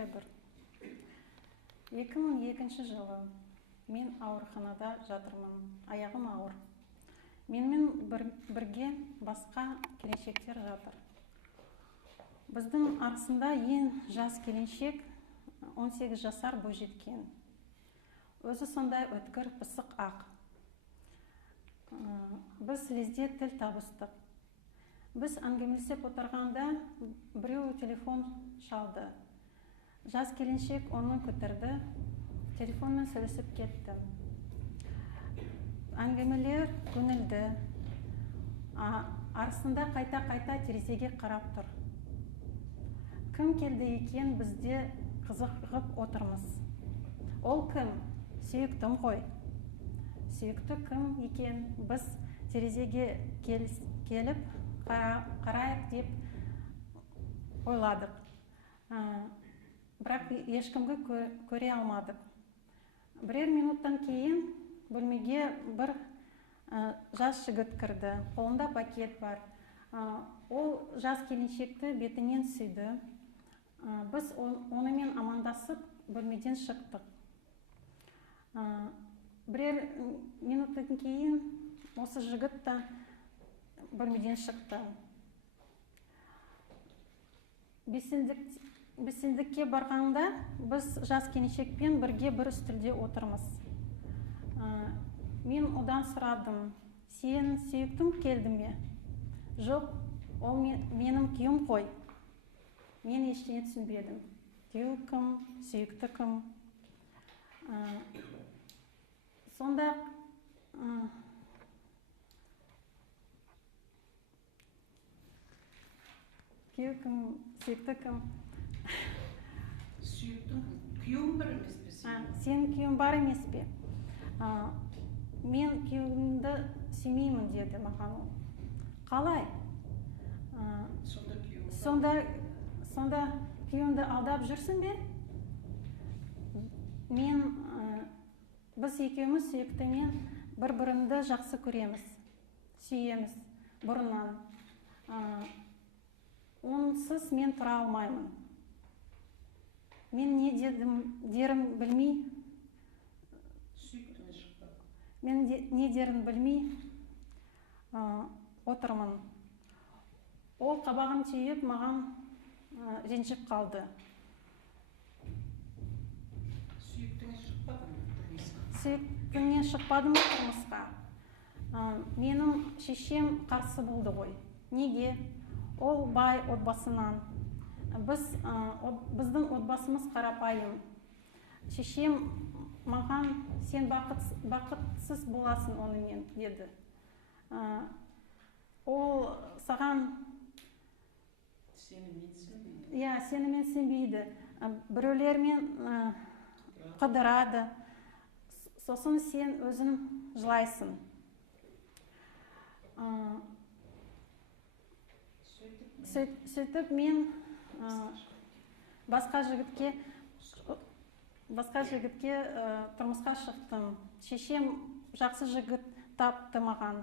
бәрібір. 2002 жылы мен ауруханада жатырмын, аяғым ауыр. Менімен бірге басқа келіншектер жатыр. Біздің арасында ең жас келіншек 18 жасар бойжеткен. Өзі сондай өткір, пысық ақ. Біз лезде тіл табыстық. Біз әңгімелесіп отырғанда біреу телефон шалды. Жас келіншек оны көтерді, телефонмен сөйлесіп кетті. Әңгімелер көңілді. Арасында қайта-қайта терезеге қарап тұр. Кім келді екен, бізде қызығып отырмыз. Ол кім? Сүйіктім ғой. Сүйікті кім екен? Біз терезеге келіп қарайық деп ойладық. Бірақ ешкімді көре алмадық. Бірер минуттан кейін бөлмеге бір жас жігіт кірді. Қолында пакет бар. Ол жас келіншекті бетінен сүйді. Біз онымен амандасып бөлмеден шықтық. Бірер минуттан кейін осы жігіт та бөлмеден шықты. Беселдікке барғанда біз жас келіншекпен бірге бір үстелде отырмыз. Мен одан сұрадым, сен сүйіктің келді ме? Жоқ, ол менің күйеуім ғой. Мен ештеңе түсінбедім. Күйеу кім, сүйікті кім? Сонда күйеу кім, сүйікті кім? Сүйіктің күйеуім бар емес пе сен? Сенің күйеуің бар емес пе? Мен күйеуімді сүймеймін деді маған. Қалай? Сонда күйеуім бар. Сонда күйеуіңді алдап жүрсің бе? Біз екеуміз сүйіктімен бір-бірімді жақсы көреміз, сүйеміз бұрыннан. Онсыз мен тұра алмаймын. Мен не дерім білмей, Сүйіктіңе шықпады. мен не дерін білмей отырмын. Ол қабағын түйіп маған ренжіп қалды. Сүйіктіңе шықпады ма тұрмысқа? Сүйіктіңе шықпады ма тұрмысқа? Менің шешем қарсы болды ғой. Неге? Ол бай отбасынан. Біздің отбасымыз қарапайым. Шешем маған сен бақытсыз боласың онымен деді. Ол саған сенімен сенбейді. Біреулермен қыдырады. Сосын сен өзің жылайсың. Сөйтіп мен басқа жігітке тұрмысқа шықтым. Шешем жақсы жігіт тапты маған.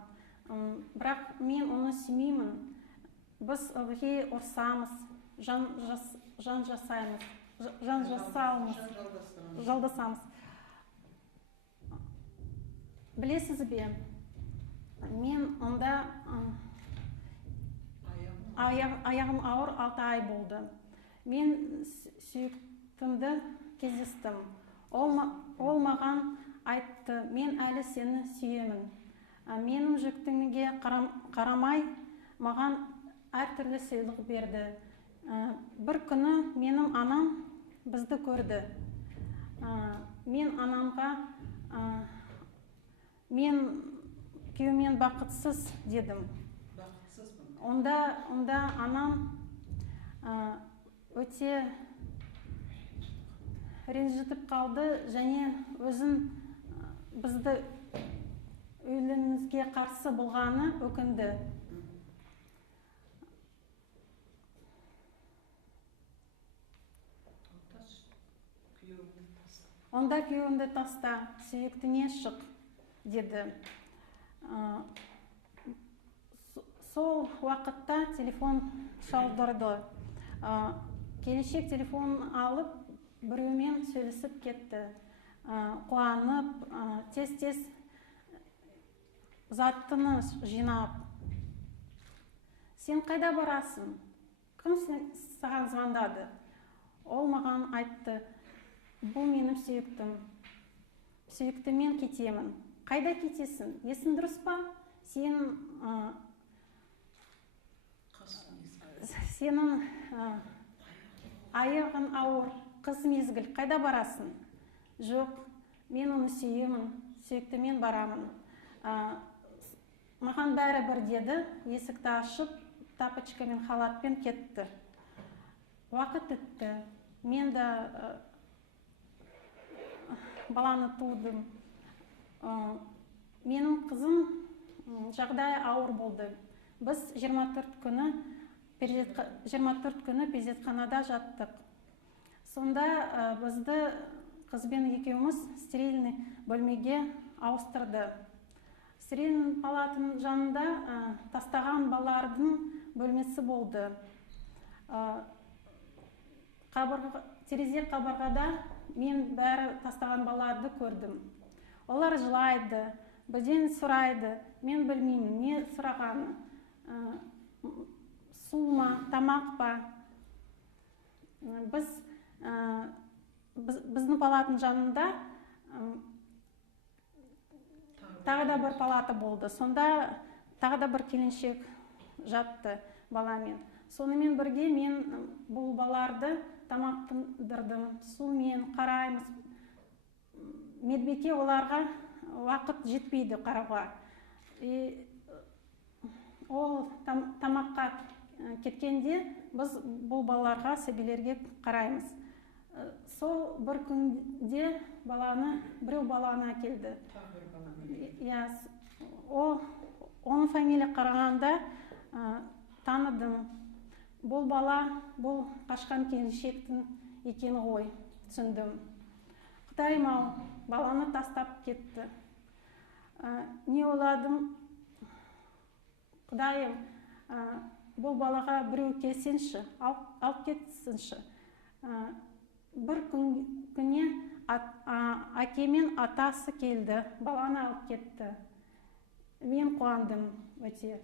Бірақ мен оны сүймеймін. Біз ылғи ұрсамыз, жан жалдасамыз. Білесіз бе, мен онда аяғым ауыр 6 ай болды. Мен сүйіктімді кездестім. Ол маған айтты, мен әлі сені сүйемін. Менің жүктігімге қарамай маған әртүрлі сыйлық берді. Бір күні менің анам бізді көрді. Мен анамға мен күйеумен бақытсыз дедім. Онда анам өте ренжітіп қалды және өзін бізді үйленуімізге қарсы болғаны өкінді. Онда күйеуіңді таста, сүйіктіңе шық деді. Сол уақытта телефон шалдырды. Келіншек телефон алып біреумен сөйлесіп кетті, қуанып, тез-тез заттыны жинап. Сен қайда барасың? Кім саған звондады? Ол маған айтты, бұл менің сүйіктім. Сүйіктімен кетемін. Қайда кетесің? Есің дұрыс па? Сенің аяғың ауыр, қыс мезгіл. Қайда барасың? Жоқ, мен оны сүйемін, сүйіктімен барамын. Маған бәрі бір деді, есікті ашып, тапочка мен халатпен кетті. Уақыт өтті. Мен де баланы тудым. Менің қызым жағдай ауыр болды. Біз 24 күні перзентханада жаттық. Сонда бізді қызбен екеуміз стерильный бөлмеге ауыстырды. Стерильный палатының жанында тастаған балалардың бөлмесі болды. Терезе қабырғада мен бәрі тастаған балаларды көрдім. Олар жылайды, бірден сұрайды, мен білмеймін, не сұрағаны. Су ма, тамақ па? Біздің палатының жанында тағы да бір палата болды. Сонда тағы да бір келіншек жатты баламен. Сонымен бірге мен бұл балаларды тамақтандырдым, сумен қараймыз. Медбике оларға уақыт жетпейді қарауға. Ол тамаққа кеткенде біз бұл балаларға, сәбилерге қараймыз. Сол бір күнде біреу баланы әкелді. Оның фамилия қарағанда таныдым. Бұл бала, бұл қашқан келіншектің екені ғой, түсіндім. Құдайым-ау, баланы тастап кетті. Не ойладым? Құдайым, бұл балаға біреу келсенші, алып кетсінші. Бір күніне әке мен атасы келді, баланы алып кетті. Мен қуандым өте.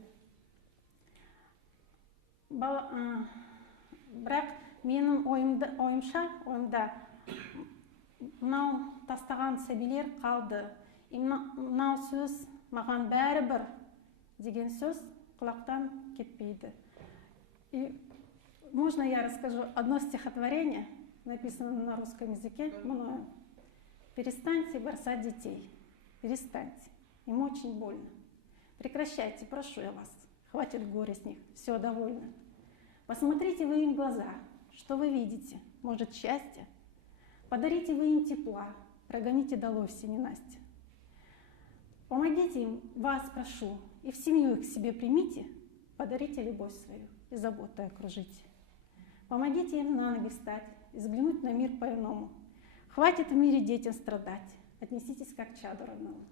Бірақ менің ойымда мынау тастаған сәбилер қалды. Мынау сөз маған бәрі бір деген сөз құлақтан кетпейді. И можно я расскажу одно стихотворение, написано на русском языке мною. Перестаньте бросать детей. Перестаньте. Им очень больно. Прекращайте, прошу я вас. Хватит горя с них. Все, довольно. Посмотрите вы им в глаза. Что вы видите? Может, счастье? Подарите вы им тепла. Прогоните долой все ненастья. Помогите им, вас прошу. И в семью их к себе примите. Подарите любовь свою и заботу окружите. Помогите им на ноги встать и взглянуть на мир по-иному. Хватит в мире детям страдать. Отнеситесь как к чаду родному.